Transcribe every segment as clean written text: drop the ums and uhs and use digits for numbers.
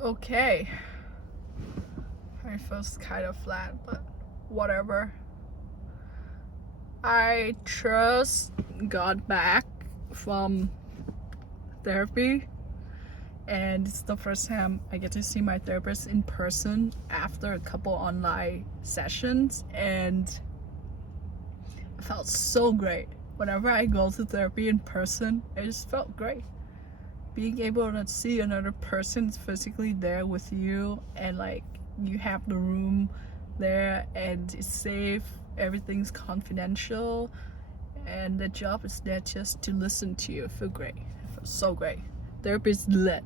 Okay. I feel kind of flat, but whatever. I just got back from therapy, and it's the first time I get to see my therapist in person after a couple online sessions, and it felt so great. Whenever I go to therapy in person, it just felt great. Being able to see another person physically there with you, and like you have the room there and it's safe, everything's confidential, and the job is there just to listen to you. Feel great. It feels so great. Therapy is lit.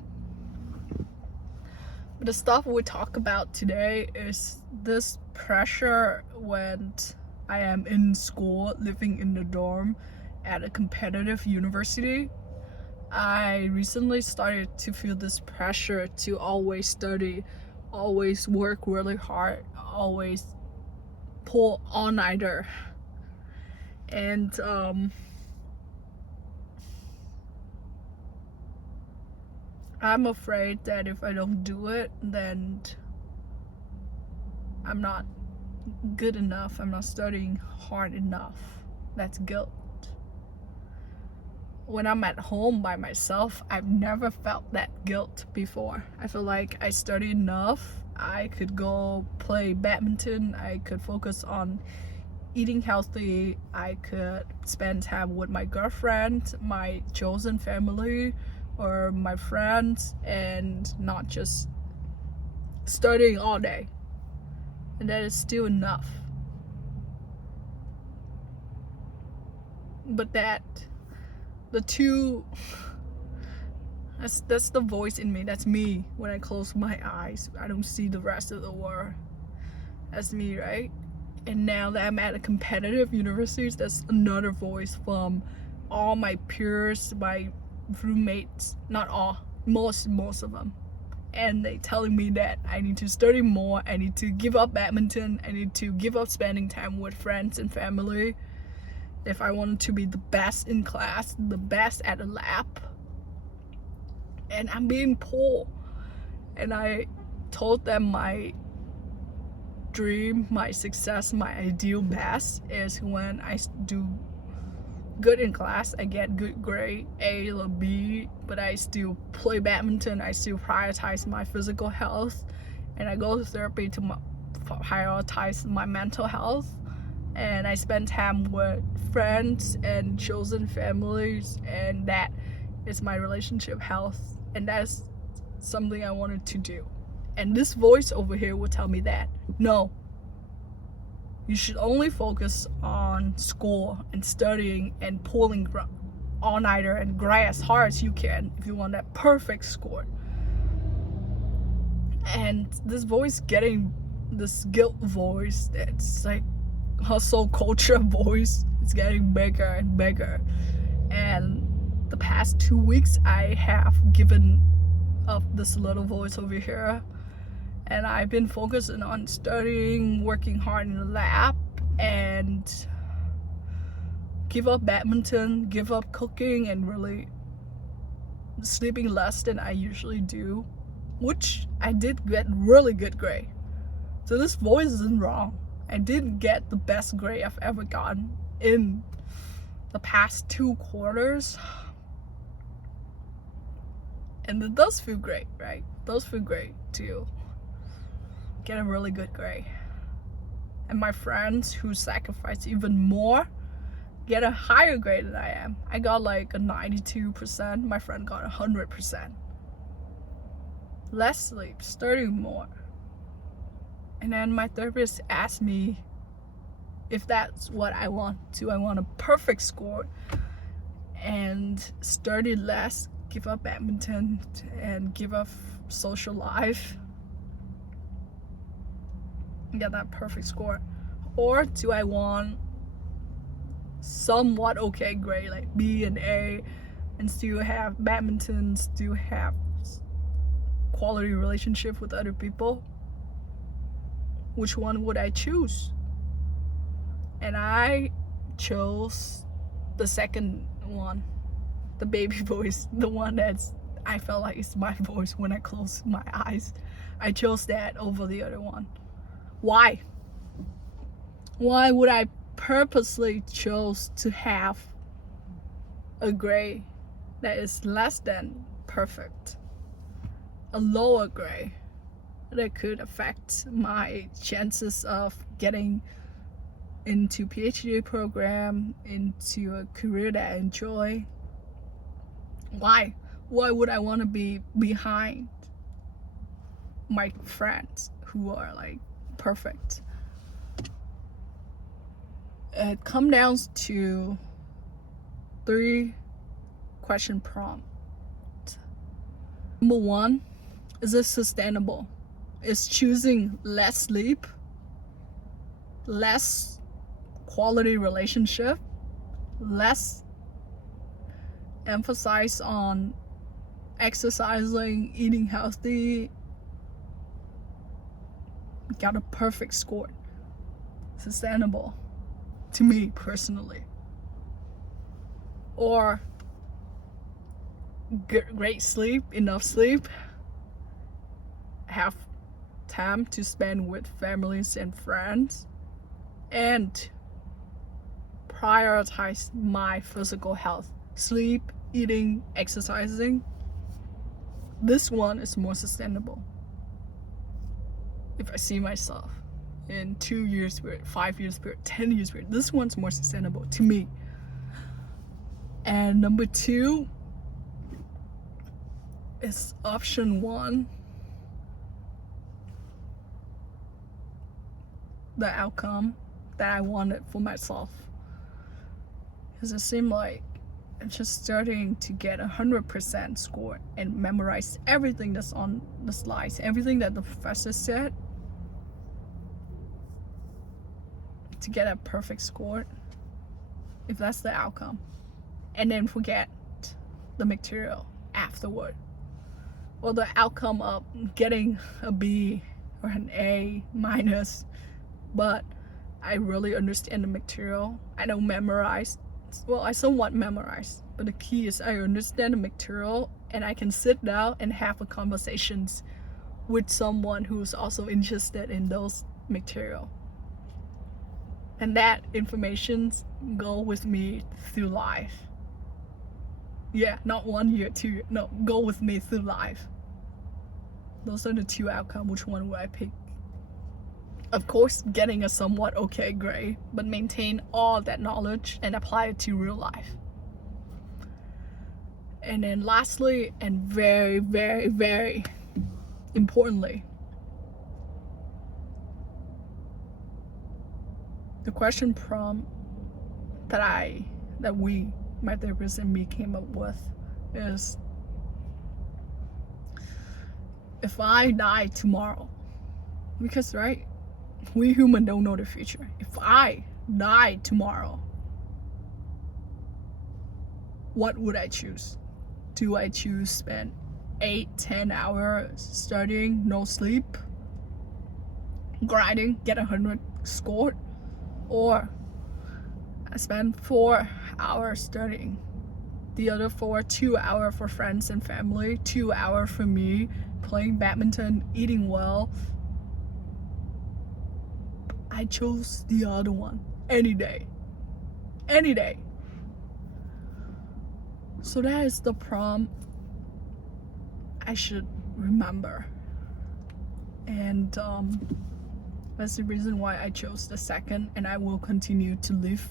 But the stuff we talk about today is this pressure when I am in school, living in the dorm at a competitive university. I recently started to feel this pressure to always study, always work really hard, always pull all-nighter. And I'm afraid that if I don't do it, then I'm not good enough, I'm not studying hard enough. That's guilt. When I'm at home by myself, I've never felt that guilt before. I feel like I study enough. I could go play badminton. I could focus on eating healthy. I could spend time with my girlfriend, my chosen family, or my friends, and not just studying all day. And that is still enough. But that's the voice in me. That's me. When I close my eyes, I don't see the rest of the world. That's me, right? And now that I'm at a competitive university, that's another voice from all my peers, my roommates, not all, most of them. And they telling me that I need to study more, I need to give up badminton, I need to give up spending time with friends and family if I wanted to be the best in class, the best at the lab. And I'm being pulled. And I told them my dream, my success, my ideal best is when I do good in class, I get good grade, A or B, but I still play badminton, I still prioritize my physical health, and I go to therapy to prioritize my mental health, and I spend time with friends and chosen families, and that is my relationship health, and that's something I wanted to do. And this voice over here will tell me that no, you should only focus on school and studying and pulling all-nighter and grind as hard as you can if you want that perfect score. And this voice getting this guilt voice, it's like hustle culture voice, it's getting bigger and bigger. And the past 2 weeks I have given up this little voice over here, and I've been focusing on studying, working hard in the lab, and give up badminton, give up cooking, and really sleeping less than I usually do, which I did get really good grade. So this voice isn't wrong. I didn't get the best grade I've ever gotten in the past 2 quarters. And it does feel great, right? It does feel great to get a really good grade. And my friends who sacrifice even more get a higher grade than I am. I got like a 92%, my friend got 100%. Less sleep, studying more. And then my therapist asked me if that's what I want. Do I want a perfect score and study less, give up badminton, and give up social life, get that perfect score? Or do I want somewhat okay grade, like B and A, and still have badminton, still have quality relationship with other people? Which one would I choose? And I chose the second one, the baby voice, the one that's I felt like it's my voice when I close my eyes. I chose that over the other one. Why? Why would I purposely chose to have a grade that is less than perfect? A lower grade that could affect my chances of getting into PhD program, into a career that I enjoy. Why would I want to be behind my friends who are like perfect? It comes down to 3 question prompt. Number 1, is it sustainable? Is choosing less sleep, less quality relationship, less emphasis on exercising, eating healthy, got a perfect score, sustainable to me personally? Or great sleep, enough sleep, have time to spend with families and friends, and prioritize my physical health, sleep, eating, exercising. This one is more sustainable. If I see myself in 2 years period, 5 years period, 10 years period, this one's more sustainable to me. And number 2 is option 1, the outcome that I wanted for myself. Because it seemed like I'm just starting to get 100% score and memorize everything that's on the slides, everything that the professor said, to get a perfect score, if that's the outcome, and then forget the material afterward, or the outcome of getting a B or an A minus, but I really understand the material. I don't memorize. Well, I somewhat memorize, but the key is I understand the material and I can sit down and have a conversations with someone who's also interested in those material. And that information go with me through life. Yeah, not 1 year, 2 years. No, go with me through life. Those are the 2 outcomes. Which one would I pick? Of course, getting a somewhat okay grade, but maintain all that knowledge and apply it to real life. And then lastly, and very, very, very importantly, the question prompt that we, my therapist and me, came up with is, if I die tomorrow, because right, we human don't know the future. If I die tomorrow, what would I choose? Do I choose spend 8-10 hours studying, no sleep, grinding, get 100 scored, or I spend 4 hours studying, the other 4, 2 hours for friends and family, 2 hours for me, playing badminton, eating well? I chose the other one any day. Any day. So that is the prompt I should remember. And that's the reason why I chose the second, and I will continue to live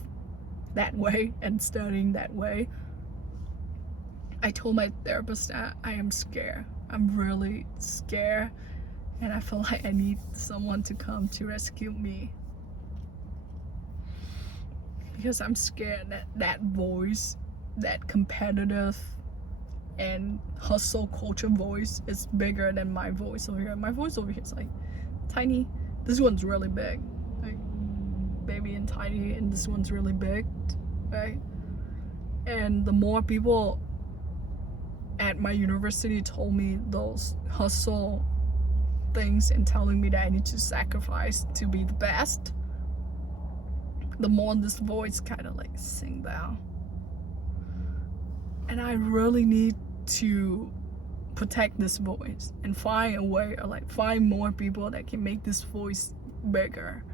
that way and studying that way. I told my therapist that I am scared. I'm really scared, and I feel like I need someone to come to rescue me. Because I'm scared that that voice, that competitive and hustle culture voice, is bigger than my voice over here. My voice over here is like tiny. This one's really big, like baby and tiny, and this one's really big, right? And the more people at my university told me those hustle things and telling me that I need to sacrifice to be the best, the more this voice kind of like sink down. And I really need to protect this voice and find a way, or like find more people that can make this voice bigger.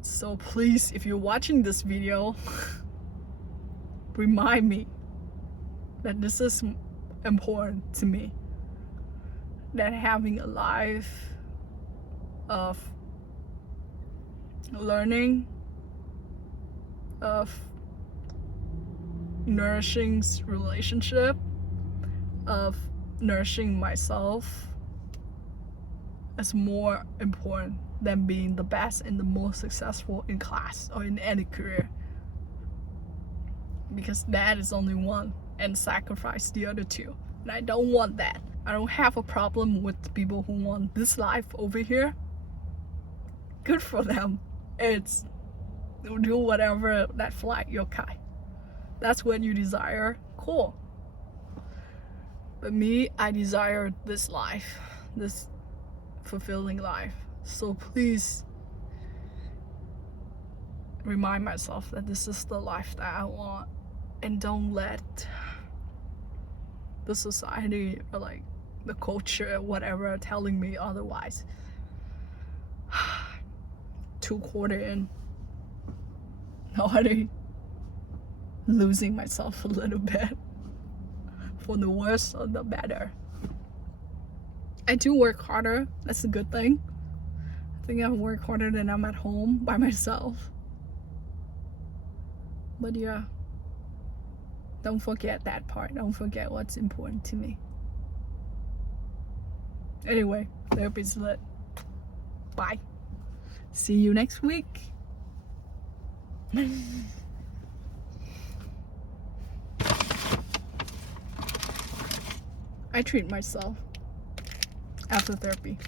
So please, if you're watching this video, remind me that this is important to me, that having a life of learning, of nourishing relationship, of nourishing myself is more important than being the best and the most successful in class or in any career, because that is only one and sacrifice the other two, and I don't want that. I don't have a problem with people who want this life over here. Good for them. It's do whatever that flight your kite. That's what you desire. Cool. But me, I desire this life, this fulfilling life. So please remind myself that this is the life that I want, and don't let the society or like the culture, whatever, telling me otherwise. 2 quarter in, already losing myself a little bit, for the worse or the better. I do work harder, that's a good thing. I think I work harder than I'm at home by myself. But yeah, don't forget that part. Don't forget what's important to me. Anyway, therapy's lit. Bye. See you next week. I treat myself after therapy.